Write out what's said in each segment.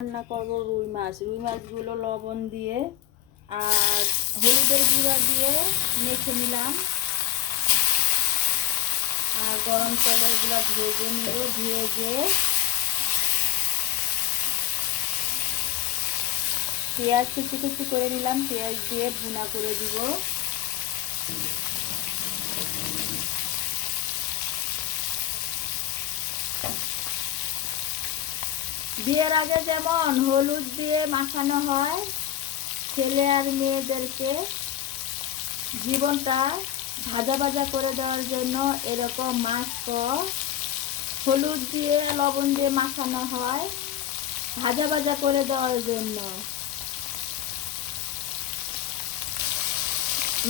রান্না করব রুই মাছ। রুই মাছগুলো লবণ দিয়ে আর হলুদের গুঁড়া দিয়ে মেখে নিলাম। আর গরম তেলে এগুলো ভেজে নিব, ভেজে পেঁয়াজ কুচি কুচি করে নিলাম, পেঁয়াজ দিয়ে ভুনা করে দিব। বিয়ের আগে যেমন হলুদ দিয়ে মাখানো হয়, ছেলে আর মেয়েদেরকে জীবনটা ভাজা ভাজা করে দেওয়ার জন্য এরকম মাছ হলুদ দিয়ে, লবণ দিয়ে মাখানো হয়, ভাজা ভাজা করে দেওয়ার জন্য।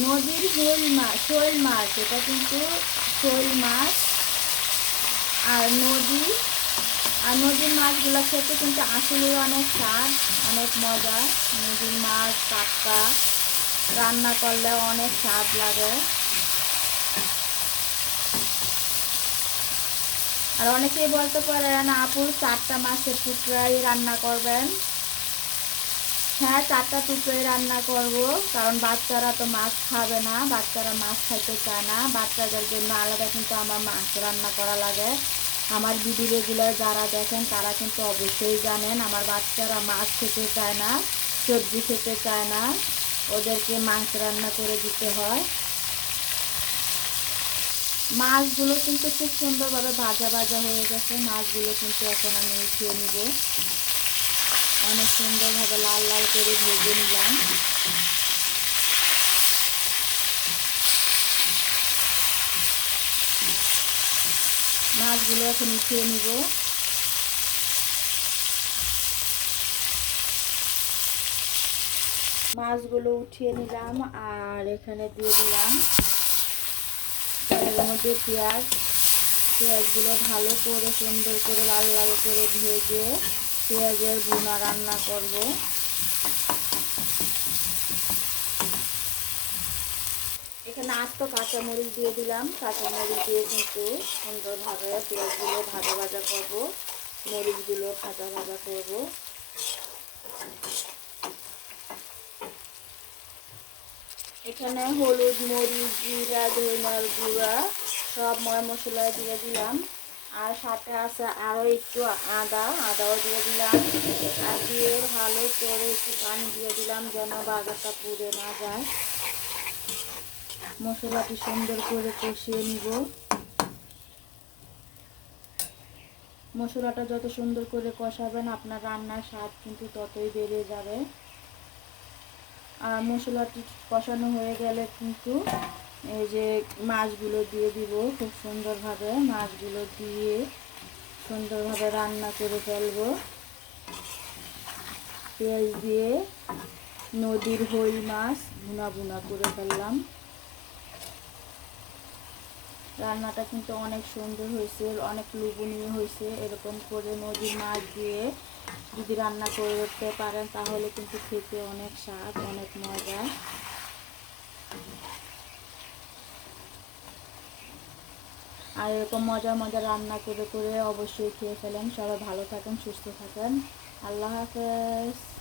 নদীর শোল মাছ শোল মাছ, এটা কিন্তু শোল মাছ। আর নদী আর নদীর মাছগুলো খেতে কিন্তু আসলেই অনেক স্বাদ, অনেক মজা। নদীর মাছ টাটকা রান্না করলে অনেক স্বাদ লাগে। আর অনেকেই বলতে পারেন আপু, চারটা মাছের টুকরাই রান্না করবেন? হ্যাঁ চারটা টুকরোই রান্না করব, কারণ বাচ্চারা তো মাছ খাবে না, বাচ্চারা মাছ খাইতে চায় না। বাচ্চাদের জন্য আলাদা কিন্তু আমার মাছ রান্না করা লাগে। আমার ভিডিও রেগুলার যারা দেখেন, তারা কিন্তু অবশ্যই জানেন, আমার বাচ্চারা মাছ খেতে চায় না, সবজি খেতে চায় না, ওদেরকে মাংস রান্না করে দিতে হয়। মাছগুলো কিন্তু খুব সুন্দরভাবে ভাজা ভাজা হয়ে গেছে, মাছগুলো কিন্তু এখন আমি উঠিয়ে নিব। অনেক সুন্দরভাবে লাল লাল করে ভেজে নিলাম। মাছগুলো এখন উঠিয়ে নিব। মাছগুলো উঠিয়ে নিলাম আর এখানে দিয়ে দিলাম এর মধ্যে পেঁয়াজ। পেঁয়াজগুলো ভালো করে সুন্দর করে লাল লাল করে ভেজে পেঁয়াজের বুনা রান্না করব। এখানে আস্ত কাঁচামরিচ দিয়ে দিলাম। কাঁচামরিচ দিয়ে কিন্তু সুন্দরভাবে পেঁয়াজগুলো ভাজা ভাজা করব। মরিচগুলো ভাজা ভাজা করব। এখানে হলুদ, মরিচ, জিরা, ধনিয়ার গুঁড়া সব ময় মশলা দিয়ে দিলাম। আর সাথে আছে আরও একটু আদা, আদাও দিয়ে দিলাম। আর দিয়ে ভালো করে একটু পানি দিয়ে দিলাম যেন বাজারটা পুড়ে না যায়। মশলাটি সুন্দর করে কষিয়ে নিব। মশলাটা যত সুন্দর করে কষাবেন, আপনার রান্নার স্বাদ কিন্তু ততই বেড়ে যাবে। আর মশলাটি কষানো হয়ে গেলে কিন্তু এই যে মাছগুলো দিয়ে দিব খুব সুন্দরভাবে। মাছগুলো দিয়ে সুন্দরভাবে রান্না করে ফেলব। পেঁয়াজ দিয়ে নদীর হই মাছ ভুনা ভুনা করে ফেললাম। রান্নাটা কিন্তু অনেক সুন্দর হয়েছে, অনেক লোভনীয় হয়েছে। এরকম করে নদীর মাছ দিয়ে যদি রান্না করতে পারেন, তাহলে কিন্তু খেতে অনেক স্বাদ, অনেক মজা। আর এরকম মজা মজা রান্না করে করে অবশ্যই খেয়ে ফেলেন। সবাই ভালো থাকেন, সুস্থ থাকেন। আল্লাহ হাফেজ।